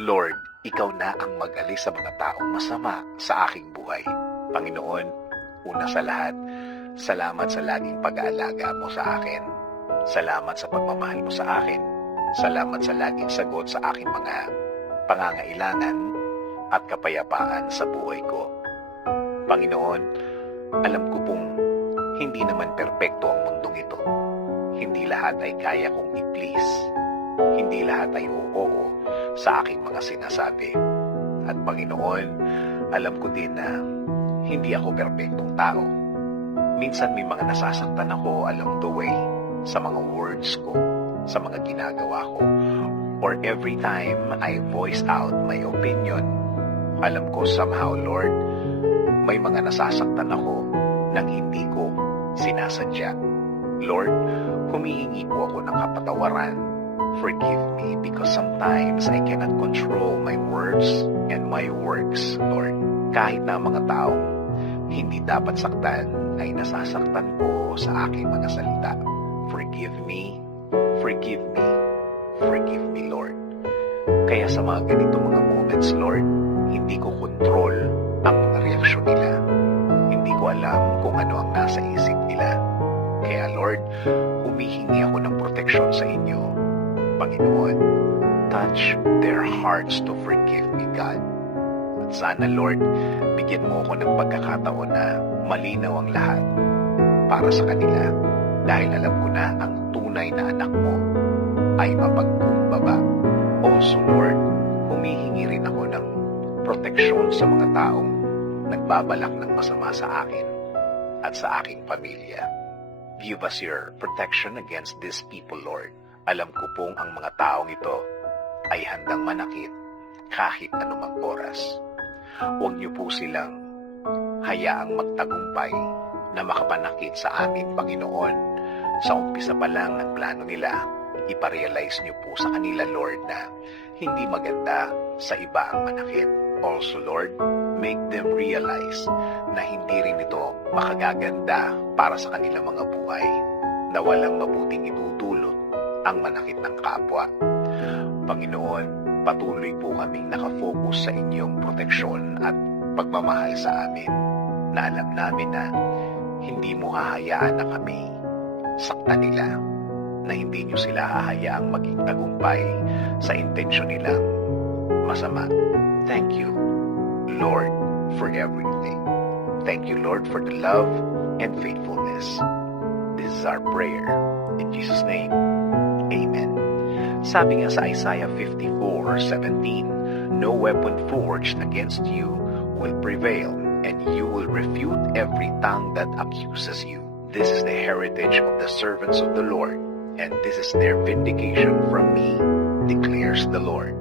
Lord, Ikaw na ang mag-alis sa mga taong masama sa aking buhay. Panginoon, una sa lahat, salamat sa laging pag-aalaga mo sa akin. Salamat sa pagmamahal mo sa akin. Salamat sa laging sagot sa aking mga pangangailangan at kapayapaan sa buhay ko. Panginoon, alam ko pong hindi naman perpekto ang mundong ito. Hindi lahat ay kaya kong i-please. Hindi lahat ay oo sa aking mga sinasabi. At Panginoon, alam ko din na hindi ako perpektong tao. Minsan may mga nasasaktan ako along the way sa mga words ko, sa mga ginagawa ko, or every time I voice out my opinion. Alam ko somehow, Lord, may mga nasasaktan ako nang hindi ko sinasadya. Lord, humihingi po ako ng kapatawaran. Forgive me because sometimes I cannot control my words and my works, Lord. Kahit na ang mga taong hindi dapat saktan ay nasasaktan ko sa aking mga salita. Forgive me, forgive me, forgive me, Lord. Kaya sa mga ganitong mga moments, Lord, hindi ko kontrol ang mga reaksyon nila. Hindi ko alam kung ano ang nasa isip nila. Kaya Lord, humihingi ako ng proteksyon sa inyo. Panginoon, touch their hearts to forgive me, God. At sana, Lord, bigyan mo ako ng pagkakataon na malinaw ang lahat para sa kanila. Dahil alam ko na ang tunay na anak mo ay mapagkumbaba. Also, Lord, humihingi rin ako ng proteksyon sa mga taong nagbabalak ng masama sa akin at sa aking pamilya. Give us your protection against these people, Lord. Alam ko pong ang mga taong ito ay handang manakit kahit anumang oras. Huwag niyo po silang hayaang magtagumpay na makapanakit sa amin, Panginoon. Sa umpisa pa lang ng plano nila, iparealize niyo po sa kanila, Lord, na hindi maganda sa iba ang manakit. Also, Lord, make them realize na hindi rin ito makagaganda para sa kanilang mga buhay, na walang mabuting idudulot ang manakit ng kapwa. Panginoon, patuloy po kaming nakafocus sa inyong proteksyon at pagmamahal sa amin, na alam namin na hindi mo hahayaan na kami saktan nila, na hindi nyo sila hahayaang maging tagumpay sa intensyon nilang masama. Thank you, Lord, for everything. Thank you, Lord, for the love and faithfulness. This is our prayer. In Jesus' name, Amen. Sabi nga sa Isaiah 54:17, no weapon forged against you will prevail, and you will refute every tongue that accuses you. This is the heritage of the servants of the Lord, and this is their vindication from me, declares the Lord.